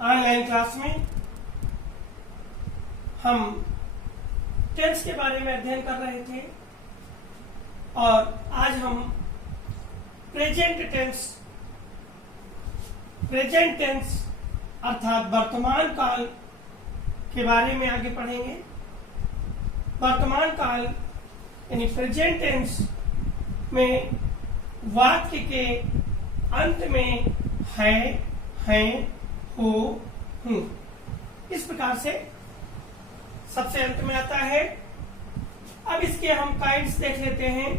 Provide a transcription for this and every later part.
Online class में हम tense के बारे में अध्ययन कर रहे थे और आज हम प्रेजेंट टेंस अर्थात वर्तमान काल के बारे में आगे पढ़ेंगे। वर्तमान काल यानी प्रेजेंट टेंस में वाक्य के अंत में है, हैं, हो, हूं, इस प्रकार से सबसे अंत में आता है। अब इसके हम काइंड्स देख लेते हैं।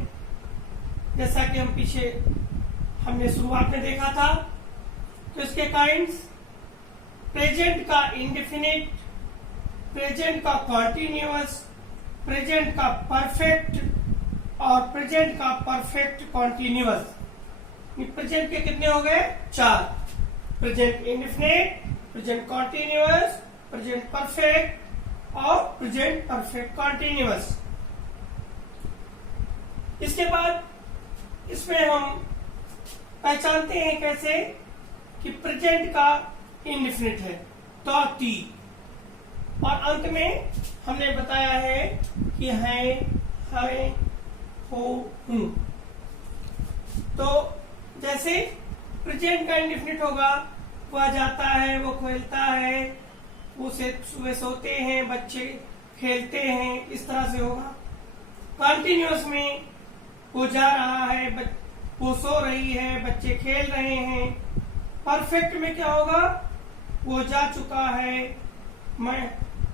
जैसा कि हम पीछे हमने शुरुआत में देखा था, तो इसके काइंड्स प्रेजेंट का इंडेफिनिट, प्रेजेंट का कॉन्टिन्यूअस, प्रेजेंट का परफेक्ट और प्रेजेंट का परफेक्ट कॉन्टिन्यूअस। प्रेजेंट के कितने हो गए? 4। Present indefinite, present continuous, present perfect और प्रेजेंट परफेक्ट कॉन्टिन्यूअस। इसके बाद इसमें हम पहचानते हैं कैसे कि प्रेजेंट का इंडेफिनिट है तो टी, और अंत में हमने बताया है कि है, हो, हूं। तो जैसे प्रेजेंट का इंडेफिनिट होगा, वह जाता है, वो खेलता है, उसे सुबह सोते हैं, बच्चे खेलते हैं, इस तरह से होगा। कॉन्टिन्यूअस में वो जा रहा है, वो सो रही है, बच्चे खेल रहे हैं। परफेक्ट में क्या होगा? वो जा चुका है,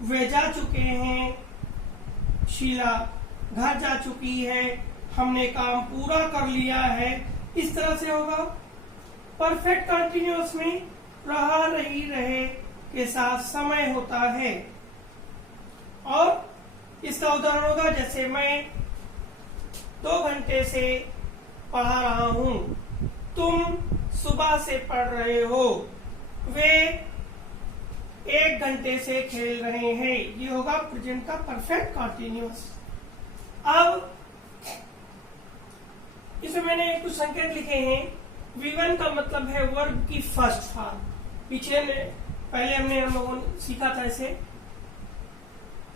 वे जा चुके हैं, शीला घर जा चुकी है, हमने काम पूरा कर लिया है, इस तरह से होगा। परफेक्ट कंटिन्यूअस में रहा, रही, रहे के साथ समय होता है। और इसका उदाहरण होगा जैसे मैं 2 घंटे से पढ़ा रहा हूं, तुम सुबह से पढ़ रहे हो, वे 1 घंटे से खेल रहे हैं। ये होगा प्रेजेंट का परफेक्ट कंटिन्यूअस। अब इसमें मैंने कुछ संकेत लिखे हैं। V1 का मतलब है वर्ब की फर्स्ट फॉर्म। पहले हम लोगों ने सीखा था इसे।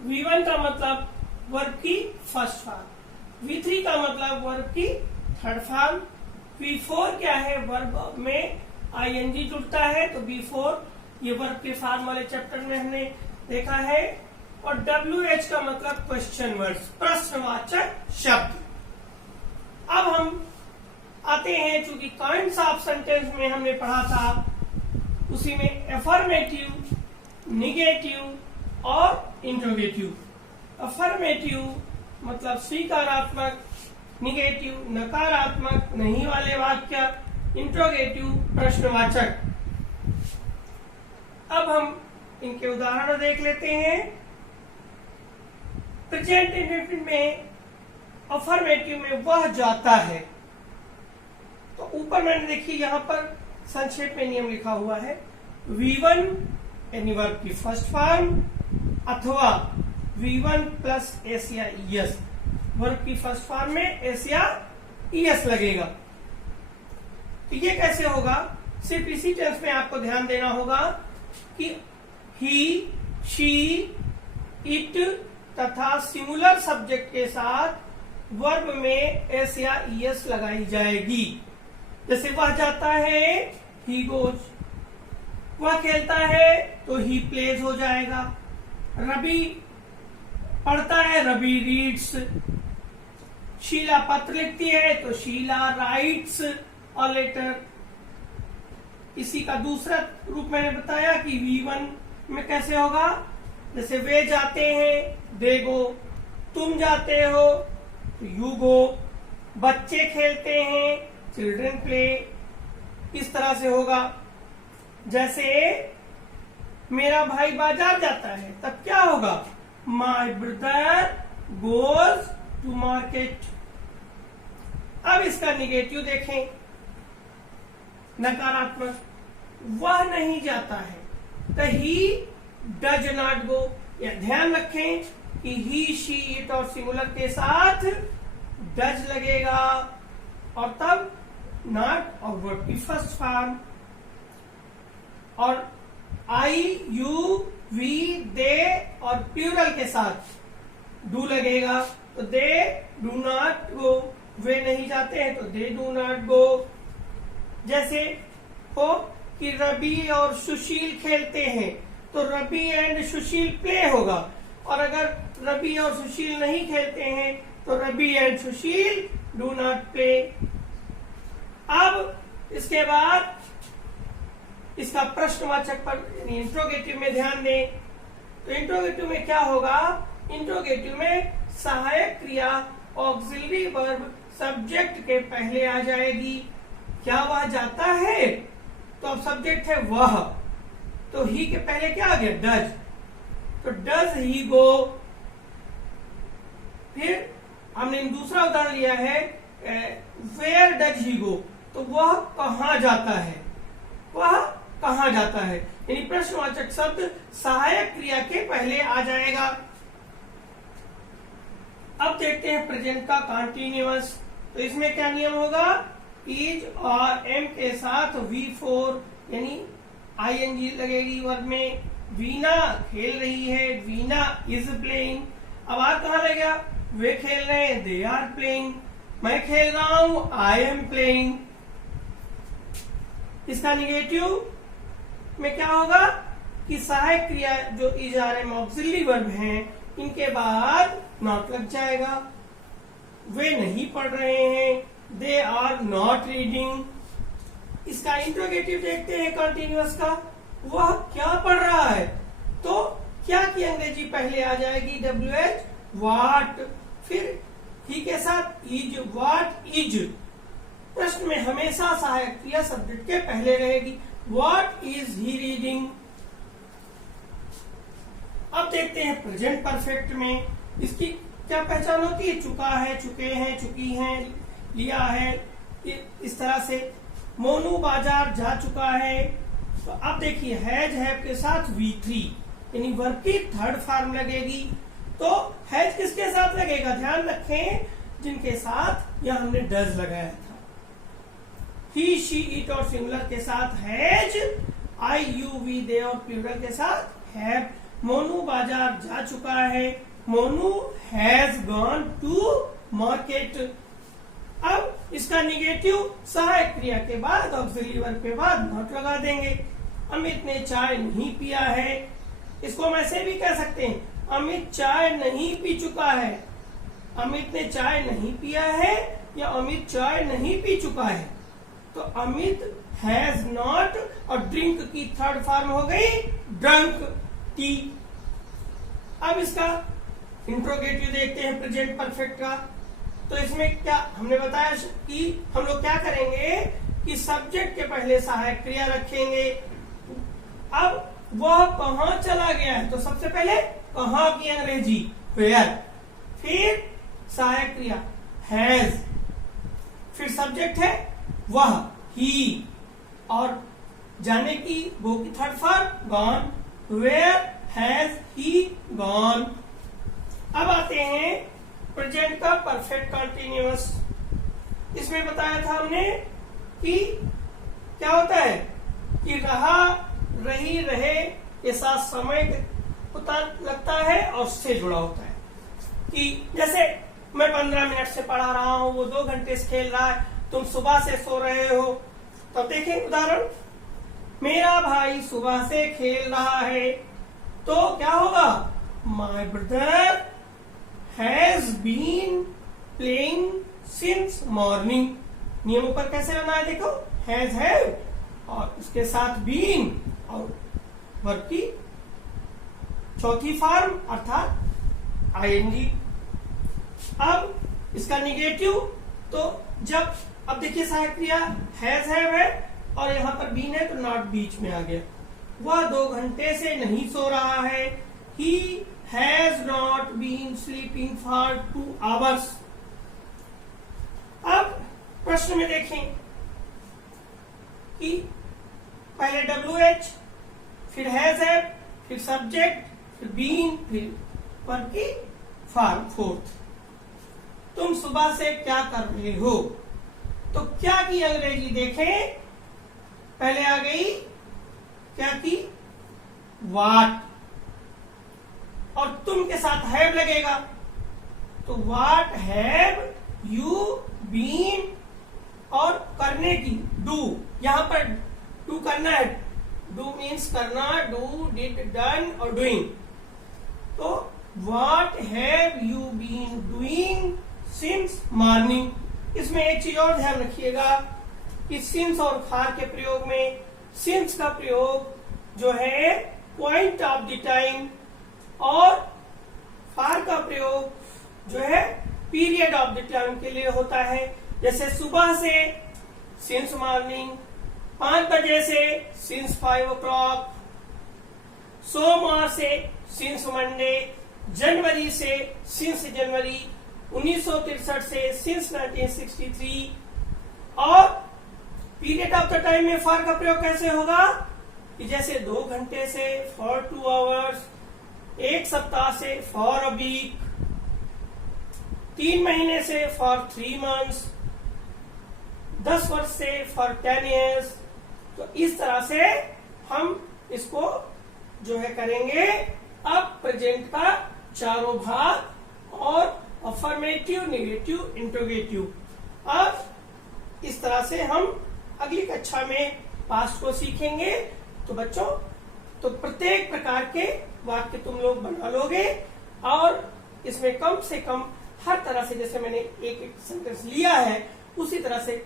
V1 का मतलब वर्ब की फर्स्ट फॉर्म। V3 का मतलब वर्ब की थर्ड फॉर्म। V4 क्या है? वर्ब में ing जुड़ता है, तो V4 ये वर्ब के फॉर्म वाले चैप्टर में हमने देखा है। और WH का मतलब क्वेश्चन वर्ड्स, प्रश्नवाचक शब्द। अब हम आते हैं, चूंकि काइंड्स ऑफ सेंटेंस में हमने पढ़ा था, उसी में अफर्मेटिव, निगेटिव और इंट्रोगेटिव। अफर्मेटिव मतलब स्वीकारात्मक, निगेटिव नकारात्मक, नहीं वाले वाक्य, इंट्रोगेटिव प्रश्नवाचक। अब हम इनके उदाहरण देख लेते हैं। प्रेजेंट इंडेफिनिट में अफर्मेटिव में वह जाता है, तो ऊपर मैंने देखिए यहां पर संक्षेप में नियम लिखा हुआ है। V1 यानी वर्ब की फर्स्ट फॉर्म अथवा V1 प्लस एस या ईएस। वर्ब की फर्स्ट फॉर्म में एस या ईएस लगेगा। तो ये कैसे होगा? सिर्फ इसी टेंस में आपको ध्यान देना होगा कि ही, शी, इट तथा सिंगुलर सब्जेक्ट के साथ वर्ब में एस या ईएस लगाई जाएगी। जैसे वह जाता है, ही गोज। वह खेलता है तो ही प्लेज हो जाएगा। रवि पढ़ता है, रवि रीड्स। शीला पत्र लिखती है तो शीला राइट्स अ लेटर। इसी का दूसरा रूप मैंने बताया कि V1 में कैसे होगा। जैसे वे जाते हैं, दे गो। तुम जाते हो तो यू गो। बच्चे खेलते हैं, चिल्ड्रन प्ले। इस तरह से होगा। जैसे मेरा भाई बाजार जाता है, तब क्या होगा? My brother goes to market. अब इसका निगेटिव देखें, नकारात्मक। वह नहीं जाता है, तो ही डज नॉट गो। या ध्यान रखें कि ही, शी, इट और सिंगुलर के साथ डज लगेगा और तब नॉट और वर्ब की फर्स्ट फॉर्म। और आई यू वी दे और प्लूरल के साथ डू लगेगा, तो दे डू नॉट गो, वे नहीं जाते हैं तो दे डू नॉट गो। जैसे हो कि रवि और सुशील खेलते हैं तो रवि एंड सुशील प्ले होगा, और अगर रवि और सुशील नहीं खेलते हैं तो Ravi and Sushil do not play. अब इसके बाद इसका प्रश्नवाचक पर यानी इंट्रोगेटिव में ध्यान दें, तो इंट्रोगेटिव में क्या होगा, इंट्रोगेटिव में सहायक क्रिया ऑक्सिलरी वर्ब सब्जेक्ट के पहले आ जाएगी। क्या वह जाता है, तो अब सब्जेक्ट है वह, तो ही के पहले क्या आ गया, डज, तो डज ही गो। फिर हमने दूसरा उदाहरण लिया है वेयर डज ही गो, तो वह कहाँ जाता है, वह कहाँ जाता है, यानी प्रश्नवाचक शब्द सहायक क्रिया के पहले आ जाएगा। अब देखते हैं प्रेजेंट का कॉन्टिन्यूअस, तो इसमें क्या नियम होगा, इज और एम के साथ V4 यानी ING लगेगी वर्ब में। वीना खेल रही है, वीना इज प्लेइंग। अब आर कहाँ लगेगा, वे खेल रहे हैं, दे आर प्लेइंग। मैं खेल रहा हूं, आई एम प्लेइंग। इसका निगेटिव में क्या होगा कि सहायक क्रिया जो is are am auxiliary verb हैं, इनके बाद नॉट लग जाएगा। वे नहीं पढ़ रहे हैं, दे आर नॉट रीडिंग। इसका इंट्रोगेटिव देखते हैं कॉन्टिन्यूअस का, वह क्या पढ़ रहा है, तो क्या की अंग्रेजी पहले आ जाएगी, WH व्हाट, फिर ही के साथ इज, व्हाट इज। प्रश्न में हमेशा सहायक क्रिया सब्जेक्ट के पहले रहेगी, व्हाट इज ही रीडिंग। अब देखते हैं प्रेजेंट परफेक्ट में, इसकी क्या पहचान होती है, चुका है, चुके हैं, चुकी हैं, लिया है, इस तरह से। मोनू बाजार जा चुका है, तो अब देखिए हैज हैव के साथ V3 यानी वर्ब की थर्ड फॉर्म लगेगी। तो हैज किसके साथ लगेगा, ध्यान रखें, जिनके साथ यहां हमने डज लगाया था। ही शी इट और सिंगुलर के साथ हैज, आई यू वी दे और प्लूरल के साथ हैव। मोनू बाजार जा चुका है, Monu has gone to market. अब इसका निगेटिव सहायक क्रिया के बाद ऑक्सिलरी वर्ब के बाद नॉट लगा देंगे। अमित ने चाय नहीं पिया है, इसको हम ऐसे भी कह सकते हैं, अमित चाय नहीं पी चुका है। अमित ने चाय नहीं पिया है या अमित चाय नहीं पी चुका है, तो अमित हैज नॉट और ड्रिंक की थर्ड फॉर्म हो गई ड्रंक, टी। अब इसका इंट्रोगेटिव देखते हैं प्रेजेंट परफेक्ट का, तो इसमें क्या हमने बताया कि हम लोग क्या करेंगे कि सब्जेक्ट के पहले सहायक क्रिया रखेंगे। अब वह कहाँ चला गया है, तो सबसे पहले कहाँ की अंग्रेजी वेयर, फिर सहायक क्रिया हैज, फिर सब्जेक्ट है वह ही, और जाने की गो की third form gone, where has he gone. अब आते हैं प्रेजेंट का परफेक्ट कंटिन्यूअस। इसमें बताया था हमने कि क्या होता है कि रहा, रही, रहे ये साथ समय होता लगता है और से जुड़ा होता है। कि जैसे मैं 15 मिनट से पढ़ा रहा हूं, वो 2 घंटे से खेल रहा है, तुम सुबह से सो रहे हो। तब देखें उदाहरण, मेरा भाई सुबह से खेल रहा है, तो क्या होगा, my brother has been playing since morning. नियमों पर कैसे बना है देखो, हैज हैव और उसके साथ बीन और वर्ब की चौथी फॉर्म अर्थात ING। अब इसका निगेटिव, तो जब अब देखिए सहायक क्रिया हैज हैव है और यहां पर बीन है, तो नॉट बीच में आ गया। वह 2 घंटे से नहीं सो रहा है, he has not been sleeping for 2 hours। अब प्रश्न में देखें कि पहले WH, फिर हैज हैव, फिर सब्जेक्ट, फिर बीन, फिर वर्ब की फॉर्म फोर्थ। तुम सुबह से क्या कर रहे हो, तो क्या की अंग्रेजी देखें, पहले आ गई क्या की वाट, और तुम के साथ हैव लगेगा, तो वाट हैव यू बीन, और करने की डू, यहां पर डू करना है, डू मीन्स करना, डू, डिड, डन और डूइंग। तो what have you been doing since morning. इसमें एक चीज और ध्यान रखिएगा कि सिंस और फार के प्रयोग में सिंस का प्रयोग जो है पॉइंट ऑफ द टाइम, और फार का प्रयोग जो है पीरियड ऑफ द टाइम के लिए होता है। जैसे सुबह से सिंस मॉर्निंग, 5 बजे से सिंस 5 o'clock, सोमवार से सिंस मंडे, जनवरी से सिंस जनवरी, 1963 से सिंस 1963। और पीरियड ऑफ द टाइम में फॉर का प्रयोग कैसे होगा कि जैसे 2 घंटे से फॉर 2 hours, 1 सप्ताह से फॉर अ वीक, 3 महीने से फॉर 3 months, 10 वर्ष से फॉर 10 years। तो इस तरह से हम इसको जो है करेंगे। अब प्रेजेंट का चारों भाग और अफर्मेटिव, नेगेटिव, इंट्रोगेटिव। अब इस तरह से हम अगली कक्षा में पास्ट को सीखेंगे। तो बच्चों, तो प्रत्येक प्रकार के वाक्य तुम लोग बना लोगे, और इसमें कम से कम हर तरह से, जैसे मैंने एक एक सेंटेंस लिया है उसी तरह से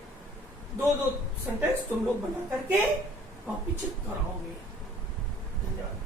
2-2 सेंटेंस तुम लोग बना करके कॉपी चेक कराओगे। धन्यवाद।